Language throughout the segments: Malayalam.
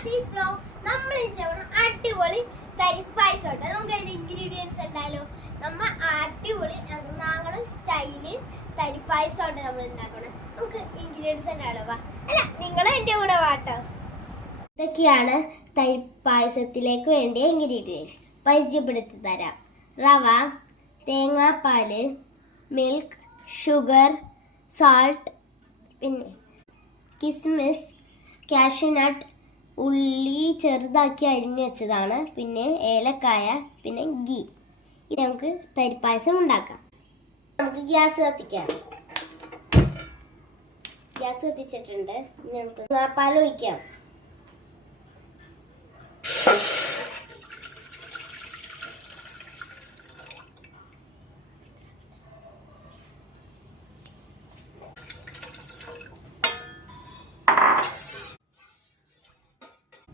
ആന്റീസ് വ്ലോഗ് നമ്മൾ ചെയ്യുന്ന അടിപൊളി കരിപ്പായസം ഉണ്ട്. നമുക്ക് അതിന്റെ ഇൻഗ്രീഡിയൻസ് ഉണ്ടായാലോ നമ്മൾ അടിപൊളി എറണാകുളം സ്റ്റൈൽ കരിപ്പായസം ഉണ്ട് നമ്മൾ ഉണ്ടാക്കണം. നമുക്ക് ഇൻഗ്രീഡിയൻസ് ഉണ്ടാവോ അല്ല നിങ്ങൾ എന്റെ കൂടെ വാട്ടോ ഇതൊക്കെയാണ് തരിപ്പായസത്തിലേക്ക് വേണ്ടിയ ഇൻഗ്രീഡിയൻസ് പരിചയപ്പെടുത്തി തരാം. റവ തേങ്ങാപ്പാൽ മിൽക്ക് ഷുഗർ സാൾട്ട് പിന്നെ കിസ്മിസ് കാഷ്യൂനട്ട് ഉള്ളി ചെറുതാക്കി അരിഞ്ഞു വെച്ചതാണ്. പിന്നെ ഏലക്കായ പിന്നെ ഗീ. ഇത് നമുക്ക് തരിപ്പായസം ഉണ്ടാക്കാം. നമുക്ക് ഗ്യാസ് കത്തിക്കാം. ഗ്യാസ് കത്തിച്ചിട്ടുണ്ട്. നമുക്ക് പാൽ ഒഴിക്കാം.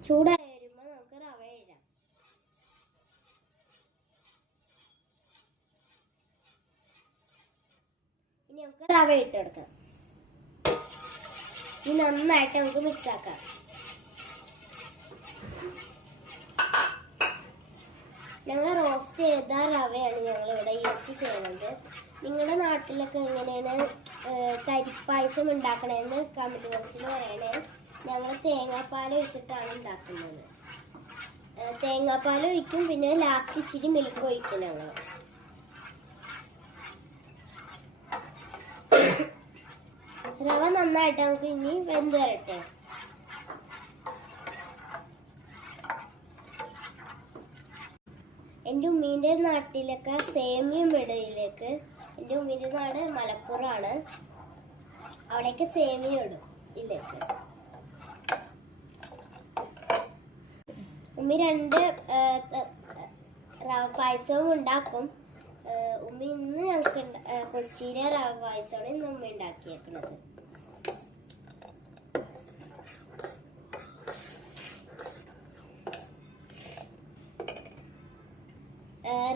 ചൂടായി വരുമ്പോൾ നമുക്ക് റവ ഇടാം. ഇനി നമുക്ക് റവ ഇട്ട് കൊടുക്കാം. ഇനി നന്നായിട്ട് നമുക്ക് മിക്സ് ആക്കാം. ഞങ്ങൾ റോസ്റ്റ് ചെയ്ത റവയാണ് ഞങ്ങൾ ഇവിടെ യൂസ് ചെയ്യുന്നത്. നിങ്ങളുടെ നാട്ടിലൊക്കെ എങ്ങനെയാണ് തരിപ്പായസം ഉണ്ടാക്കണതെന്ന് കമന്റ് ബോക്സിൽ പറയണേ. ഞങ്ങൾ തേങ്ങാപ്പാൽ ഒഴിച്ചിട്ടാണ് ഉണ്ടാക്കുന്നത്. തേങ്ങാപ്പാൽ ഒഴിക്കും പിന്നെ ലാസ്റ്റ് ഇച്ചിരി മിൽക്ക് ഒഴിക്കും ഞങ്ങൾ റവ നന്നായിട്ട് നമുക്ക് ഇനി വെന്ത് വരട്ടെ. എന്റെ ഉമ്മീന്റെ നാട്ടിലൊക്കെ സേമിയം ഇടയിലേക്ക് എന്റെ ഉമ്മീന്റെ നാട് മലപ്പുറമാണ്. അവിടേക്ക് സേമിയ ഇടും ഇതിലേക്ക് ഉമ്മി രണ്ട് റവ പായസവും ഉണ്ടാക്കും. ഉമ്മി ഇന്ന് ഞങ്ങൾക്ക് കൊച്ചിയിലെ റവ പായസമാണ് ഇന്ന് ഉമ്മ ഉണ്ടാക്കിയേക്കുന്നത്.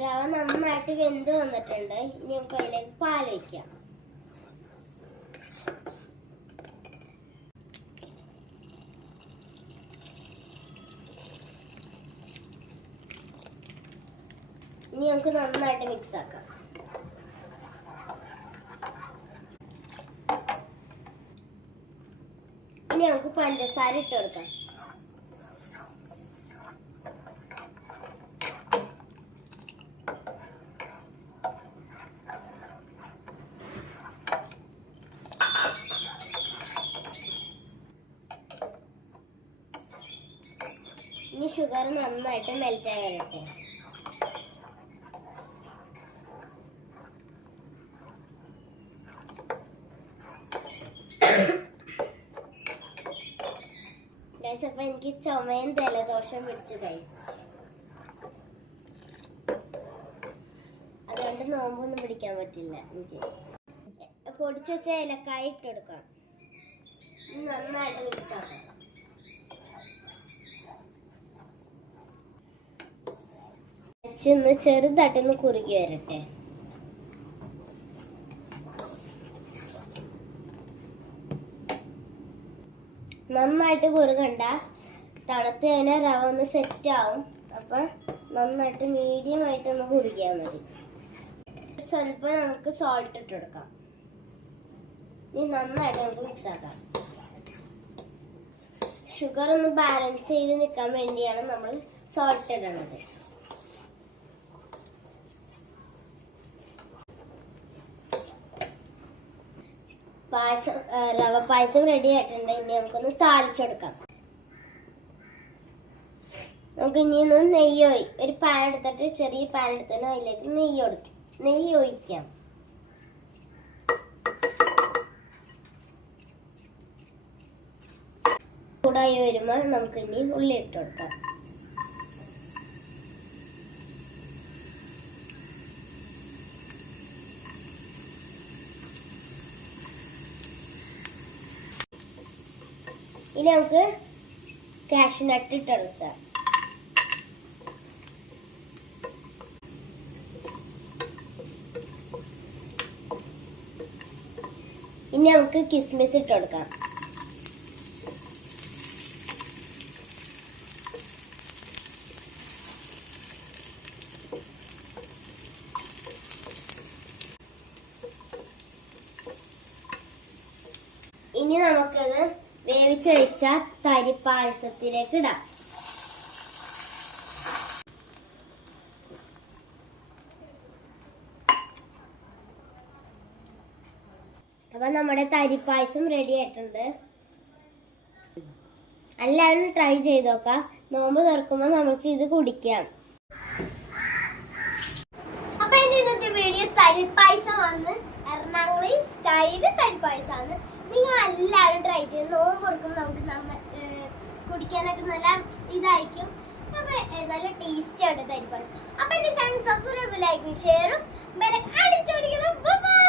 റവ നന്നായിട്ട് വെന്ത് വന്നിട്ടുണ്ട്. ഇനി നമുക്ക് അതിലേക്ക് പാൽ ഇനി നമുക്ക് നന്നായിട്ട് മിക്സ് ആക്കാം. ഇനി നമുക്ക് പഞ്ചസാര ഇട്ട് കൊടുക്കാം. ഇനി ഷുഗർ നന്നായിട്ട് മെൽറ്റ് ആയി വരട്ടെ ഗൈസ് അപ്പൊ എനിക്ക് ചുമയും ജലദോഷം പിടിച്ചു ഗൈസ് അതുകൊണ്ട് നോമ്പൊന്നും പിടിക്കാൻ പറ്റില്ല എനിക്ക്. പൊടിച്ചു വെച്ച ഏലക്കായ ഇട്ട് കൊടുക്കാം ഇനി നന്നായിട്ട് മിക്സ് ആക്കാം വെച്ചൊന്ന് ചെറുതായിട്ടൊന്ന് കുറുകി വരട്ടെ. നന്നായിട്ട് കുറുകണ്ട. തണുത്ത് കഴിഞ്ഞാൽ റവ ഒന്ന് സെറ്റ് ആവും. അപ്പം നന്നായിട്ട് മീഡിയം ആയിട്ട് ഒന്ന് കുറുകിയാൽ മതി. സ്വല്പം നമുക്ക് സോൾട്ട് ഇട്ട് കൊടുക്കാം. ഇനി നന്നായിട്ട് നമുക്ക് മിക്സ് ആക്കാം. ഷുഗർ ഒന്ന് ബാലൻസ് ചെയ്ത് നിൽക്കാൻ വേണ്ടിയാണ് നമ്മൾ സോൾട്ട് ഇടണത്. പായസം റവ പായസം റെഡി ആയിട്ടുണ്ട്. ഇനി നമുക്കൊന്ന് താളിച്ചെടുക്കാം. നമുക്ക് ഇനി ഒന്ന് നെയ്യ് ഒഴി ഒരു പാൻ എടുത്തിട്ട് ചെറിയ പാൻ എടുത്തിട്ട് അതിലേക്ക് നെയ്യ് ഒഴിക്കും. നെയ്യ് ഒഴിക്കാം. ചൂടായി വരുമ്പോൾ നമുക്ക് ഇനി ഉള്ളി ഇട്ട് കൊടുക്കാം. ഇനി നമുക്ക് കാഷ്യൂ നട്ട് ഇട്ടെടുക്കാം. ഇനി നമുക്ക് കിസ്മിസ് ഇട്ട് കൊടുക്കാം ഇനി നമുക്കത് വേവിച്ച് തരി പായസത്തിലേക്ക് ഇടാം. അപ്പൊ നമ്മുടെ തരിപ്പായസം റെഡി ആയിട്ടുണ്ട്. എല്ലാവരും ട്രൈ ചെയ്ത് നോക്കാം. നോമ്പ് തുറക്കുമ്പോൾ നമുക്ക് ഇത് കുടിക്കാം. അപ്പൊ ഇന്നത്തെ വീഡിയോ തരി തരിപ്പായസമാണ് എറണാകുളം സ്റ്റൈൽ തരിപ്പായസമാണ് നിങ്ങൾ എല്ലാവരും ട്രൈ ചെയ്യും. നോമ്പ് തുറക്കുമ്പോൾ നമുക്ക് നന്ന കുടിക്കാനൊക്കെ നല്ല ഇതായിരിക്കും. നല്ല ടേസ്റ്റി ആണ് തരിപ്പാട് അപ്പൊ എന്റെ ചാനൽ സബ്സ്ക്രൈബ് ലൈക്കും ഷെയറും അടിച്ചോടിക്കണം ബൈ